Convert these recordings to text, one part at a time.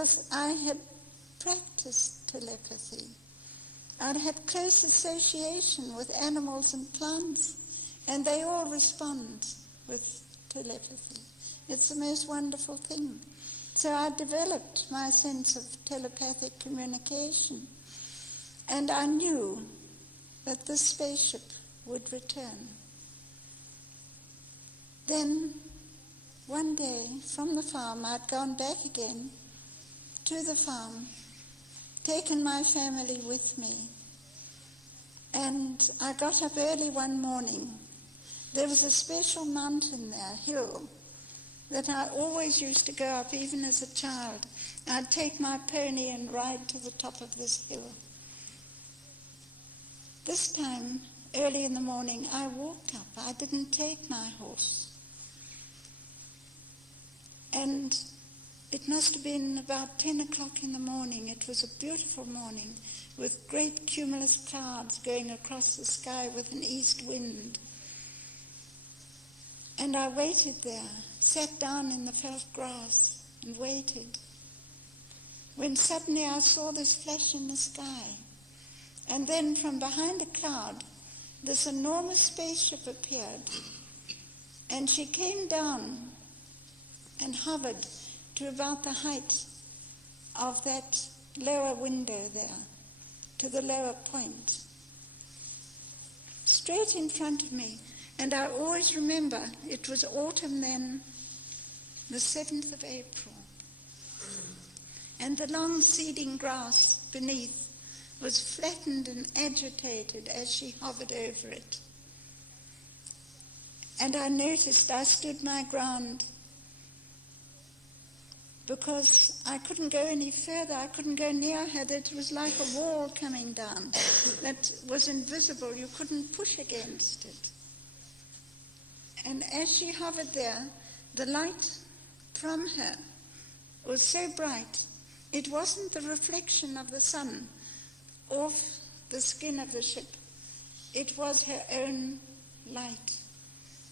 Because I had practiced telepathy. I'd had close association with animals and plants, and they all respond with telepathy. It's the most wonderful thing. So I developed my sense of telepathic communication, and I knew that this spaceship would return. Then, one day, from the farm, I'd gone back again to the farm, taken my family with me, and I got up early one morning. There was a special mountain there, hill, that I always used to go up, even as a child. I'd take my pony and ride to the top of this hill. This time, early in the morning, I walked up. I didn't take my horse. And it must have been about 10 o'clock in the morning. It was a beautiful morning with great cumulus clouds going across the sky with an east wind. And I waited there, sat down in the felt grass and waited. When suddenly I saw this flash in the sky. And then from behind a cloud, this enormous spaceship appeared. And she came down and hovered to about the height of that lower window there, to the lower point, straight in front of me. And I always remember, it was autumn then, the 7th of April, and the long seeding grass beneath was flattened and agitated as she hovered over it. And I noticed I stood my ground because I couldn't go any further. I couldn't go near her. That was like a wall coming down that was invisible. You couldn't push against it. And as she hovered there, the light from her was so bright, it wasn't the reflection of the sun off the skin of the ship. It was her own light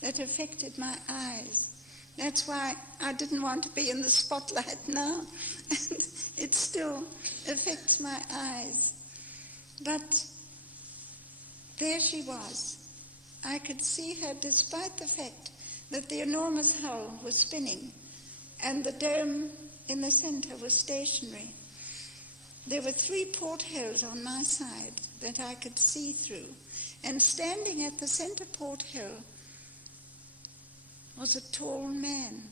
that affected my eyes. That's why I didn't want to be in the spotlight now. And it still affects my eyes. But there she was. I could see her despite the fact that the enormous hull was spinning and the dome in the center was stationary. There were 3 portholes on my side that I could see through. And standing at the center porthole was a tall man.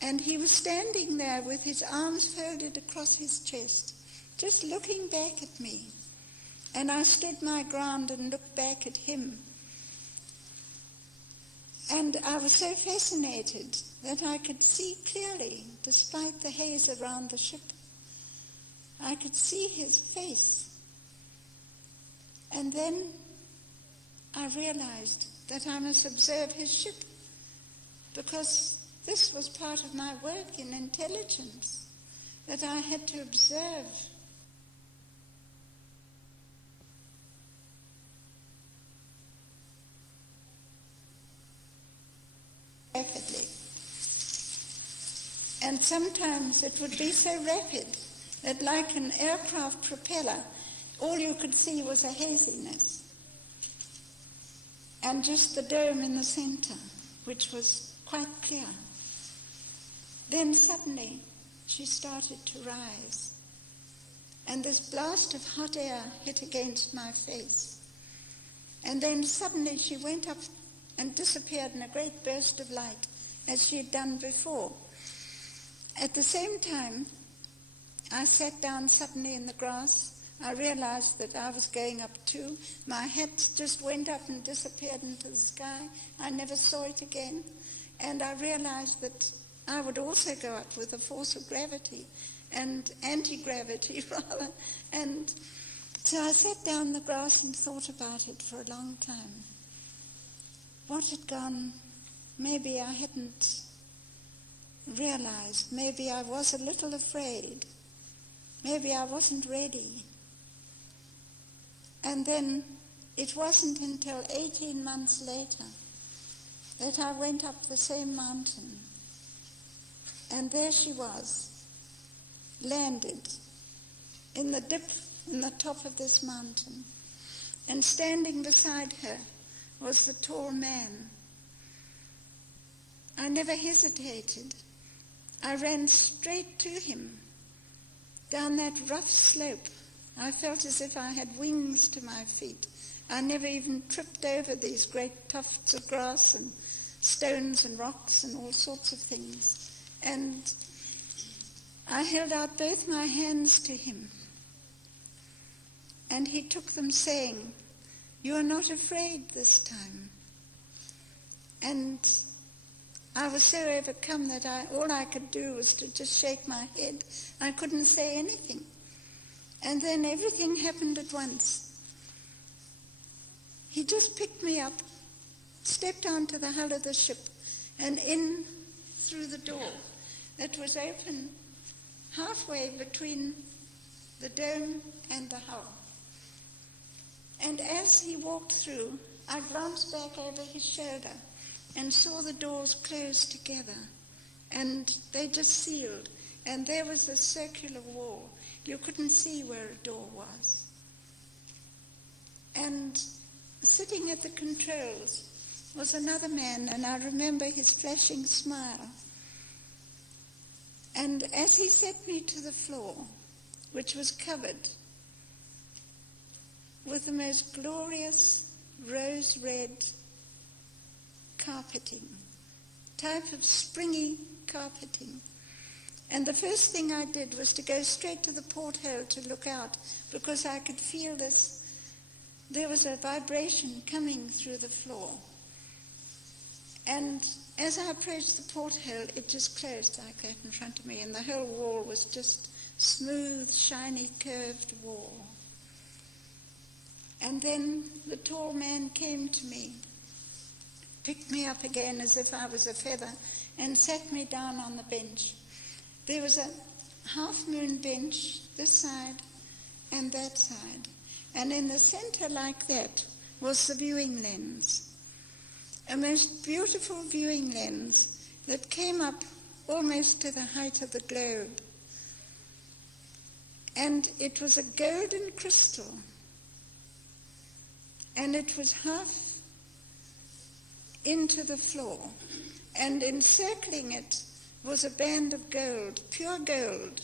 And he was standing there with his arms folded across his chest, just looking back at me. And I stood my ground and looked back at him. And I was so fascinated that I could see clearly, despite the haze around the ship. I could see his face. And then I realized that I must observe his ship, because this was part of my work in intelligence, that I had to observe. Rapidly. And sometimes it would be so rapid that, like an aircraft propeller, all you could see was a haziness. And just the dome in the center, which was quite clear. Then suddenly she started to rise. And this blast of hot air hit against my face. And then suddenly she went up and disappeared in a great burst of light, as she had done before. At the same time, I sat down suddenly in the grass. I realized that I was going up too. My hat just went up and disappeared into the sky. I never saw it again. And I realized that I would also go up with the force of gravity, and anti-gravity rather. And so I sat down in the grass and thought about it for a long time. What had gone? Maybe I hadn't realized. Maybe I was a little afraid. Maybe I wasn't ready. And then it wasn't until 18 months later that I went up the same mountain. And there she was, landed in the dip in the top of this mountain. And standing beside her was the tall man. I never hesitated. I ran straight to him down that rough slope. I felt as if I had wings to my feet. I never even tripped over these great tufts of grass and stones and rocks and all sorts of things. And I held out both my hands to him. And he took them, saying, "You are not afraid this time." And I was so overcome that all I could do was to just shake my head. I couldn't say anything. And then everything happened at once. He just picked me up, stepped onto the hull of the ship, and in through the door that was open halfway between the dome and the hull. And as he walked through, I glanced back over his shoulder and saw the doors close together, and they just sealed, and there was a circular wall. You couldn't see where a door was. And sitting at the controls was another man, and I remember his flashing smile. And as he set me to the floor, which was covered with the most glorious rose-red carpeting, type of springy carpeting. And the first thing I did was to go straight to the porthole to look out, because I could feel this. There was a vibration coming through the floor. And as I approached the porthole, it just closed like that in front of me, and the whole wall was just smooth, shiny, curved wall. And then the tall man came to me, picked me up again as if I was a feather, and sat me down on the bench. There was a half-moon bench, this side and that side. And in the center like that was the viewing lens, a most beautiful viewing lens that came up almost to the height of the globe. And it was a golden crystal, and it was half into the floor, and encircling it was a band of gold, pure gold.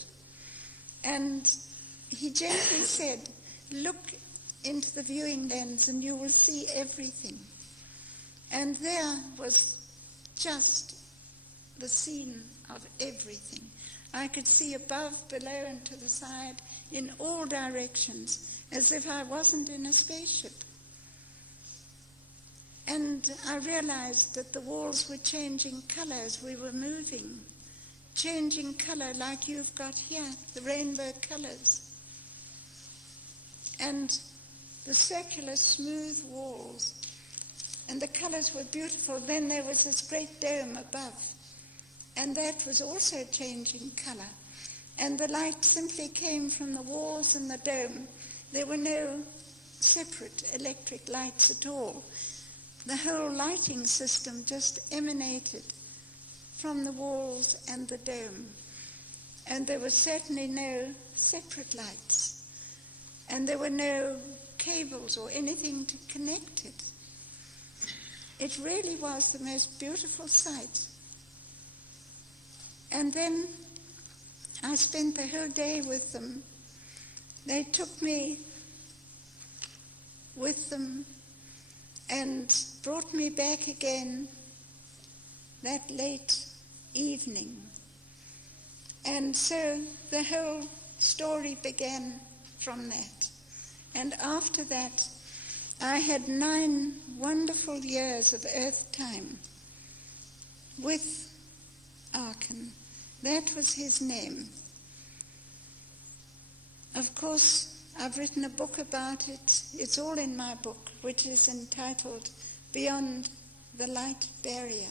And he gently said, "Look into the viewing lens and you will see everything." And there was just the scene of everything. I could see above, below, and to the side, in all directions, as if I wasn't in a spaceship. And I realized that the walls were changing color as we were moving, changing color like you've got here, the rainbow colors. And the circular smooth walls, and the colors were beautiful. Then there was this great dome above, and that was also changing color. And the light simply came from the walls and the dome. There were no separate electric lights at all. The whole lighting system just emanated from the walls and the dome. And there was certainly no separate lights. And there were no cables or anything to connect it. It really was the most beautiful sight. And then I spent the whole day with them. They took me with them and brought me back again that late evening. And so the whole story began from that. And after that, I had 9 wonderful years of earth time with Arkan. That was his name. Of course, I've written a book about it. It's all in my book, which is entitled Beyond the Light Barrier.